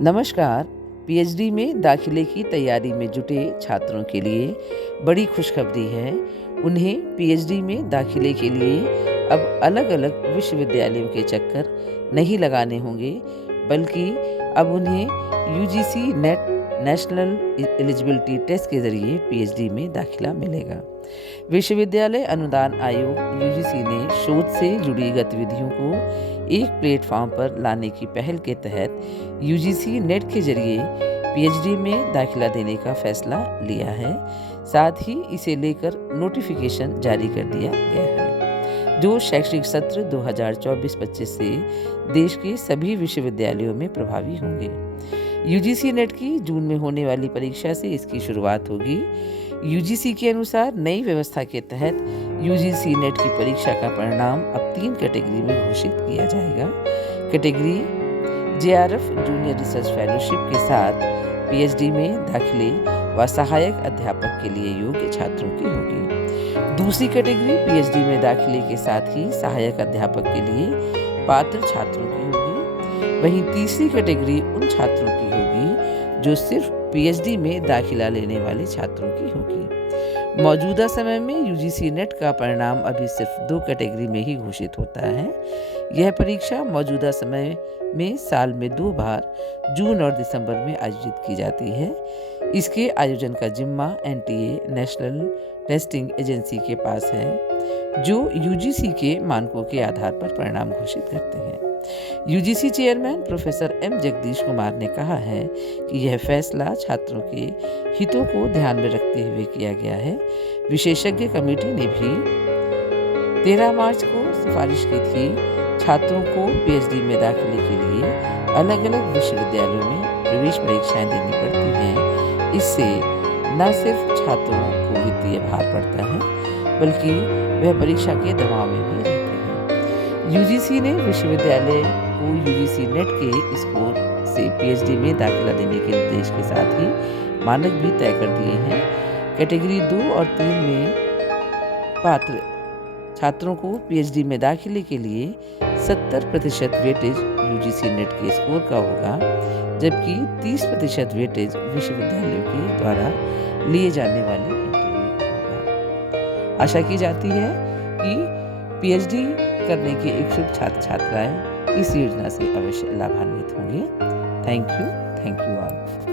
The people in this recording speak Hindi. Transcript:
नमस्कार। पीएचडी में दाखिले की तैयारी में जुटे छात्रों के लिए बड़ी खुशखबरी है। उन्हें पीएचडी में दाखिले के लिए अब अलग-अलग विश्वविद्यालयों के चक्कर नहीं लगाने होंगे, बल्कि अब उन्हें UGC NET national eligibility test के ज़रिए पीएचडी में दाखिला मिलेगा। विश्वविद्यालय अनुदान आयोग यूजीसी ने शोध से जुड़ी गतिविधियों को एक प्लेटफॉर्म पर लाने की पहल के तहत यूजीसी नेट के जरिए पीएचडी में दाखिला देने का फैसला लिया है। साथ ही इसे लेकर नोटिफिकेशन जारी कर दिया गया है, जो शैक्षणिक सत्र 2024-25 से देश के सभी विश्वविद्यालयों में प्रभावी होंगे। यूजीसी नेट की जून में होने वाली परीक्षा से इसकी शुरुआत होगी। यूजीसी के अनुसार नई व्यवस्था के तहत यूजीसी नेट की परीक्षा का परिणाम अब 3 कैटेगरी में घोषित किया जाएगा। Category JRF junior research fellowship के साथ पीएचडी में दाखिले व सहायक अध्यापक के लिए योग्य छात्रों की होगी। दूसरी कैटेगरी पीएचडी में दाखिले के साथ ही सहायक अध्यापक के लिए पात्र छात्रों की होगी। वहीं तीसरी कैटेगरी उन छात्रों की होगी जो सिर्फ पीएचडी में दाखिला लेने वाले छात्रों की होगी। मौजूदा समय में यूजीसी नेट का परिणाम अभी सिर्फ 2 कैटेगरी में ही घोषित होता है। यह परीक्षा मौजूदा समय में साल में 2 बार जून और दिसंबर में आयोजित की जाती है। इसके आयोजन का जिम्मा एनटीए नेशनल टेस्टिंग एजेंसी के पास है, जो यूजीसी के मानकों के आधार पर परिणाम घोषित करते हैं। UGC chairman professor M Jagdish Kumar ने कहा है कि यह फैसला छात्रों के हितों को ध्यान में रखते हुए किया गया है। विशेषज्ञ कमेटी ने भी 13 मार्च को सिफारिश की थी छात्रों को पीएचडी में दाखिले के लिए अलग अलग विश्वविद्यालयों में प्रवेश परीक्षाएं देनी पड़ती हैं। इससे न सिर्फ छात्रों को वित्तीय भार पड़ता है, बल्कि वह परीक्षा के दबाव में भी रहते हैं। यूजीसी ने विश्वविद्यालय को यूजीसी नेट के स्कोर से पीएचडी में दाखिला देने के निर्देश के साथ ही मानक भी तय कर दिए हैं। कैटेगरी 2 और 3 में पात्र छात्रों को पीएचडी में दाखिले के लिए 70% वेटेज यूजीसी नेट के स्कोर का होगा, जबकि 30% वेटेज विश्वविद्यालयों के द्वारा लिए जाने वाले इंटरव्यू का होगा। आशा की जाती है कि पीएचडी करने के इच्छुक छात्र छात्राएं इस योजना से अवश्य लाभान्वित होंगे। Thank you all.